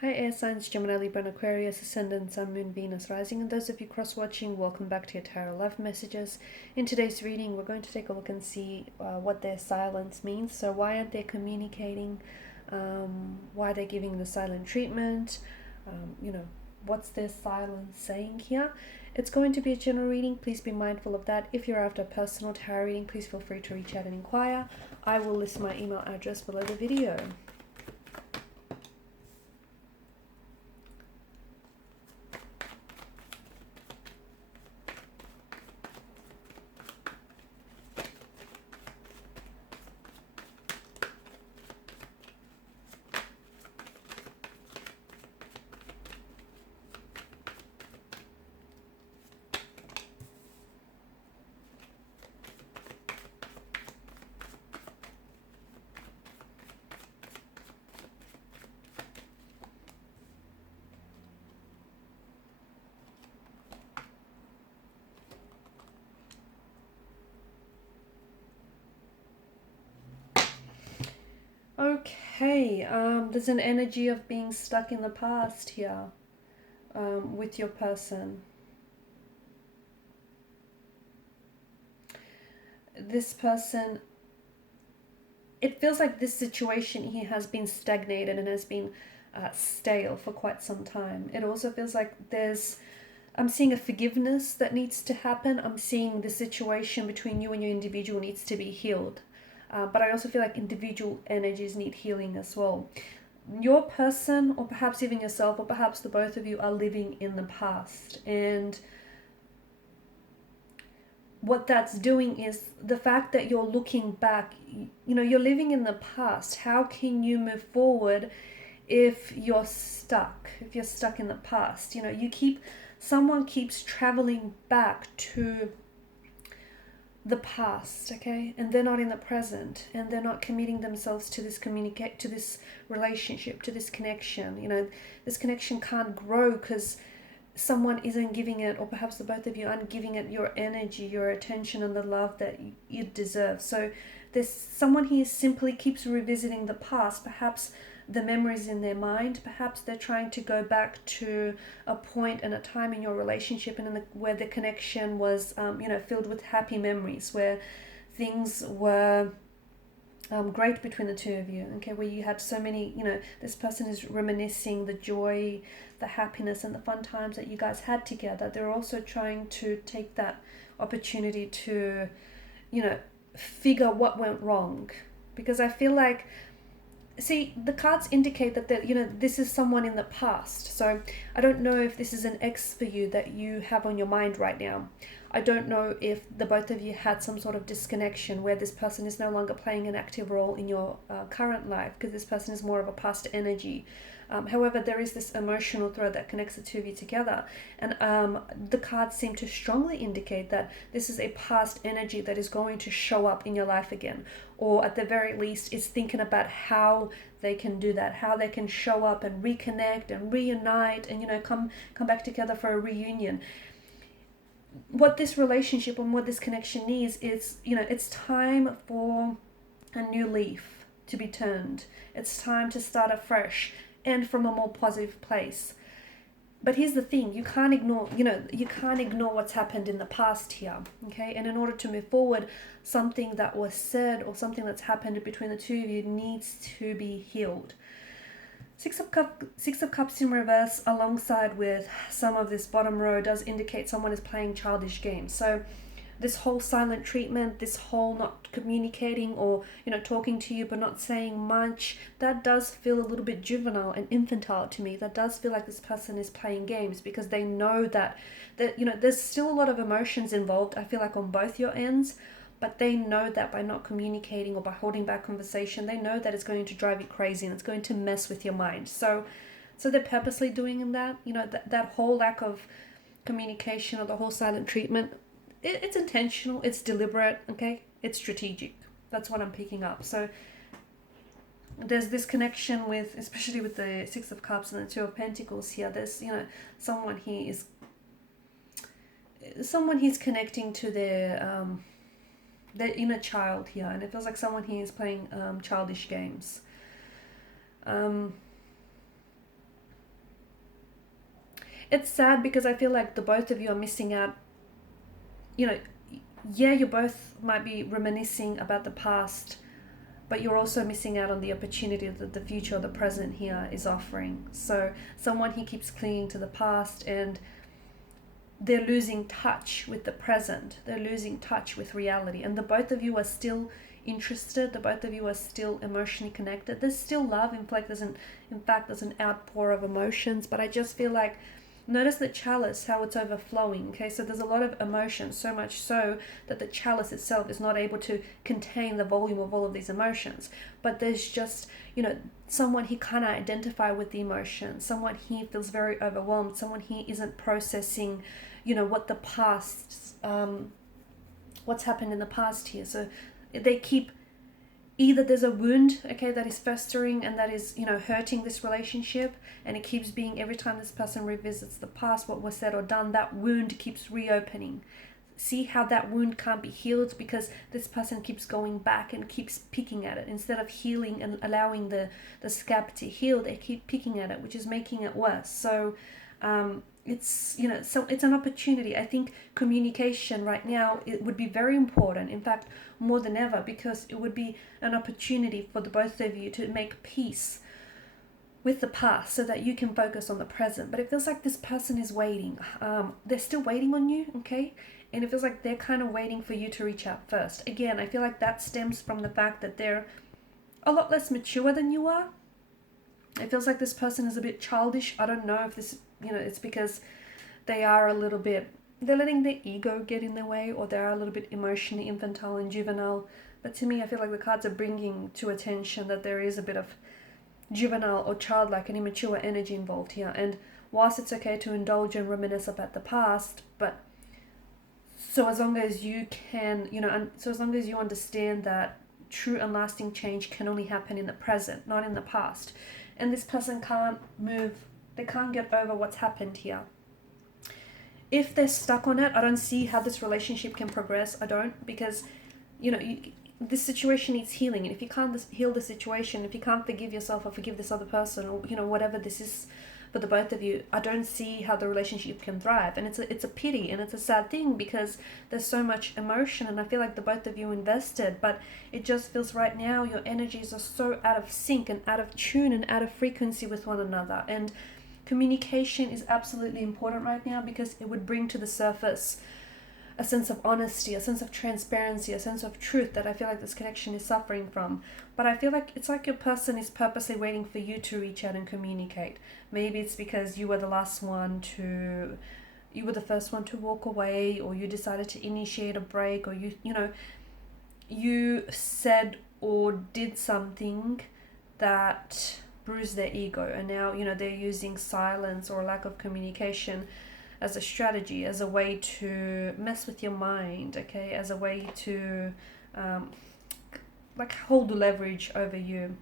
Hi air signs, Gemini, Libra and Aquarius, Ascendant, Sun, Moon, Venus, Rising, and those of you cross-watching, welcome back to your Tarot Love Messages. In today's reading, we're going to take a look and see what their silence means. So why aren't they communicating? Why they're giving the silent treatment? What's their silence saying here? It's going to be a general reading. Please be mindful of that. If you're after a personal tarot reading, please feel free to reach out and inquire. I will list my email address below the video. Okay, there's an energy of being stuck in the past here with your person. This person, it feels like this situation here has been stagnated and has been stale for quite some time. It also feels like I'm seeing a forgiveness that needs to happen. I'm seeing the situation between you and your individual needs to be healed. But I also feel like individual energies need healing as well. Your person, or perhaps even yourself, or perhaps the both of you, are living in the past. And what that's doing is the fact that you're looking back, you're living in the past. How can you move forward if you're stuck in the past? Someone keeps traveling back to the past, okay, and they're not in the present, and they're not committing themselves to this relationship, to this connection. This connection can't grow because someone isn't giving it, or perhaps the both of you aren't giving it your energy, your attention, and the love that you deserve. So there's someone here simply keeps revisiting the past, perhaps the memories in their mind. Perhaps they're trying to go back to a point and a time in your relationship and where the connection was, filled with happy memories, where things were great between the two of you, okay, where you had so many, this person is reminiscing the joy, the happiness, and the fun times that you guys had together. They're also trying to take that opportunity to, figure what went wrong. Because I feel like, see, the cards indicate that this is someone in the past. So I don't know if this is an ex for you that you have on your mind right now. I don't know if the both of you had some sort of disconnection where this person is no longer playing an active role in your current life, because this person is more of a past energy. However, there is this emotional thread that connects the two of you together. And the cards seem to strongly indicate that this is a past energy that is going to show up in your life again. Or at the very least, is thinking about how they can do that, how they can show up and reconnect and reunite and, come back together for a reunion. What this relationship and what this connection needs is, it's time for a new leaf to be turned. It's time to start afresh and from a more positive place. But here's the thing, you can't ignore what's happened in the past here, okay? And in order to move forward, something that was said or something that's happened between the two of you needs to be healed. Six of Cups in reverse alongside with some of this bottom row does indicate someone is playing childish games. So this whole silent treatment, this whole not communicating or, talking to you but not saying much, that does feel a little bit juvenile and infantile to me. That does feel like this person is playing games because they know that there's still a lot of emotions involved, I feel like, on both your ends. But they know that by not communicating or by holding back conversation, they know that it's going to drive you crazy and it's going to mess with your mind. So they're purposely doing that. That whole lack of communication or the whole silent treatment, it's intentional, it's deliberate, okay? It's strategic. That's what I'm picking up. So there's this connection with, especially with the Six of Cups and the Two of Pentacles here, there's, someone he's connecting to their inner child here, and it feels like someone here is playing childish games. It's sad because I feel like the both of you are missing out. You know, yeah, you both might be reminiscing about the past, but you're also missing out on the opportunity that the future or the present here is offering. So someone here keeps clinging to the past, and they're losing touch with the present. They're losing touch with reality. And the both of you are still interested. The both of you are still emotionally connected. There's still love. In fact, there's an outpour of emotions. But I just feel like, notice the chalice, how it's overflowing. Okay, so there's a lot of emotion, so much so that the chalice itself is not able to contain the volume of all of these emotions. But there's just, someone he can't identify with the emotion. Someone he feels very overwhelmed. Someone he isn't processing, what the past, what's happened in the past here. So they keep, either there's a wound, okay, that is festering and that is, hurting this relationship, and it keeps being, every time this person revisits the past, what was said or done, that wound keeps reopening. See how that wound can't be healed because this person keeps going back and keeps picking at it. Instead of healing and allowing the scab to heal, they keep picking at it, which is making it worse. So it's an opportunity. I think communication right now, it would be very important, in fact more than ever, because it would be an opportunity for the both of you to make peace with the past so that you can focus on the present. But it feels like this person is waiting. They're still waiting on you, okay? And it feels like they're kind of waiting for you to reach out first. Again, I feel like that stems from the fact that they're a lot less mature than you are. It feels like this person is a bit childish. I don't know if this, it's because they are a little bit, they're letting their ego get in their way, or they're a little bit emotionally infantile and juvenile. But to me, I feel like the cards are bringing to attention that there is a bit of juvenile or childlike and immature energy involved here. And whilst it's okay to indulge and reminisce about the past, but so as long as you can, so as long as you understand that true and lasting change can only happen in the present, not in the past. And this person can't move, they can't get over what's happened here. If they're stuck on it, I don't see how this relationship can progress. I don't, because, this situation needs healing. And if you can't heal the situation, if you can't forgive yourself or forgive this other person, or, whatever this is for the both of you, I don't see how the relationship can thrive. And it's a pity, and it's a sad thing because there's so much emotion, and I feel like the both of you invested, but it just feels right now your energies are so out of sync and out of tune and out of frequency with one another. And communication is absolutely important right now because it would bring to the surface a sense of honesty, a sense of transparency, a sense of truth that I feel like this connection is suffering from. But I feel like it's like your person is purposely waiting for you to reach out and communicate. Maybe it's because you were the first one to walk away, or you decided to initiate a break, or you said or did something that bruise their ego, and now they're using silence or lack of communication as a strategy, as a way to mess with your mind, okay, as a way to hold leverage over you.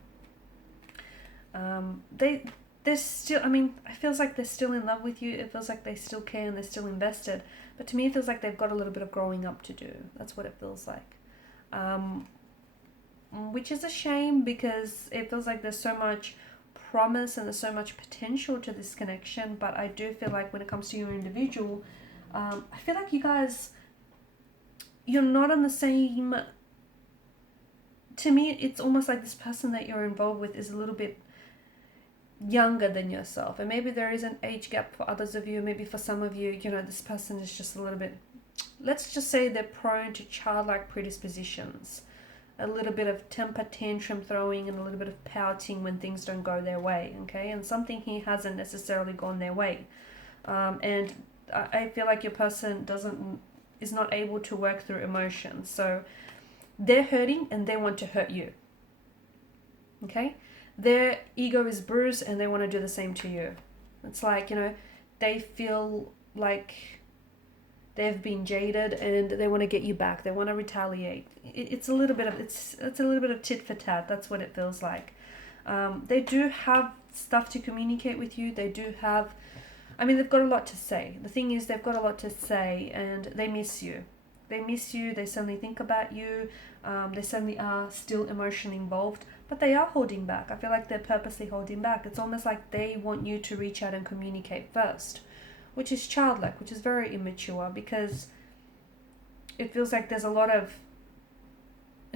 They're still, it feels like they're still in love with you. It feels like they still care and they're still invested, but to me it feels like they've got a little bit of growing up to do. That's what it feels like, which is a shame because it feels like there's so much promise and there's so much potential to this connection. But I do feel like when it comes to your individual, I feel like you guys, you're not on the same, to me it's almost like this person that you're involved with is a little bit younger than yourself, and maybe there is an age gap for others of you. Maybe for some of you, this person is just a little bit, let's just say they're prone to childlike predispositions, a little bit of temper tantrum throwing and a little bit of pouting when things don't go their way, okay? And something here hasn't necessarily gone their way. And I feel like your person is not able to work through emotions. So they're hurting and they want to hurt you, okay? Their ego is bruised and they want to do the same to you. It's like, they feel like they've been jaded and they want to get you back. They want to retaliate. It's a little bit of tit for tat. That's what it feels like. They do have stuff to communicate with you. They do have, they've got a lot to say. The thing is, they've got a lot to say and they miss you. They miss you. They suddenly think about you. They suddenly are still emotionally involved, but they are holding back. I feel like they're purposely holding back. It's almost like they want you to reach out and communicate first. which is childlike, which is very immature, because it feels like there's a lot of,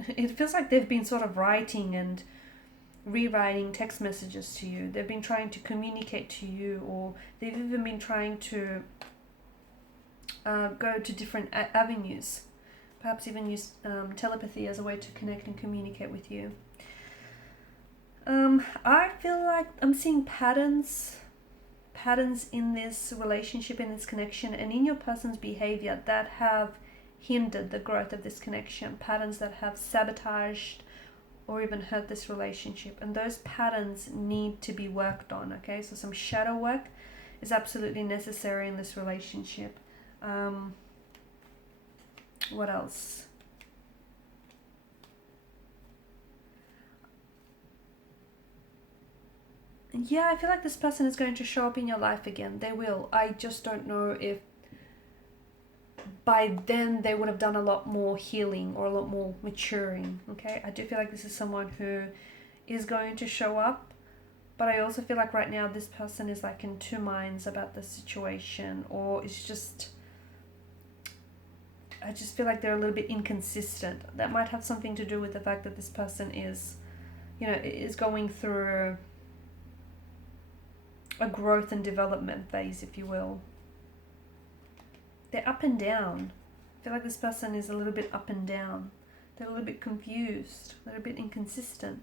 it feels like they've been sort of writing and rewriting text messages to you. They've been trying to communicate to you, or they've even been trying to go to different avenues, perhaps even use telepathy as a way to connect and communicate with you. I feel like I'm seeing patterns in this relationship, in this connection, and in your person's behavior that have hindered the growth of this connection, patterns that have sabotaged or even hurt this relationship, and those patterns need to be worked on. Okay, so some shadow work is absolutely necessary in this relationship. What else? Yeah, I feel like this person is going to show up in your life again. They will. I just don't know if by then they would have done a lot more healing or a lot more maturing. Okay, I do feel like this is someone who is going to show up, but I also feel like right now this person is like in two minds about the situation, or it's just, I just feel like they're a little bit inconsistent. That might have something to do with the fact that this person is, you know, is going through a growth and development phase, if you will. They're up and down. I feel like this person is a little bit up and down. They're a little bit confused, a little bit inconsistent.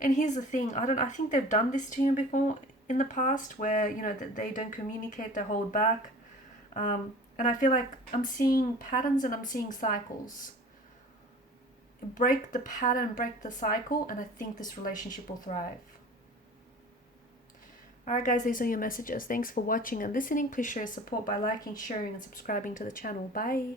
And here's the thing, I think they've done this to you before in the past, where, you know, that they don't communicate, they hold back. And I feel like I'm seeing patterns and I'm seeing cycles. Break the pattern, break the cycle, and I think this relationship will thrive. Alright guys, these are your messages. Thanks for watching and listening. Please show your support by liking, sharing and subscribing to the channel. Bye.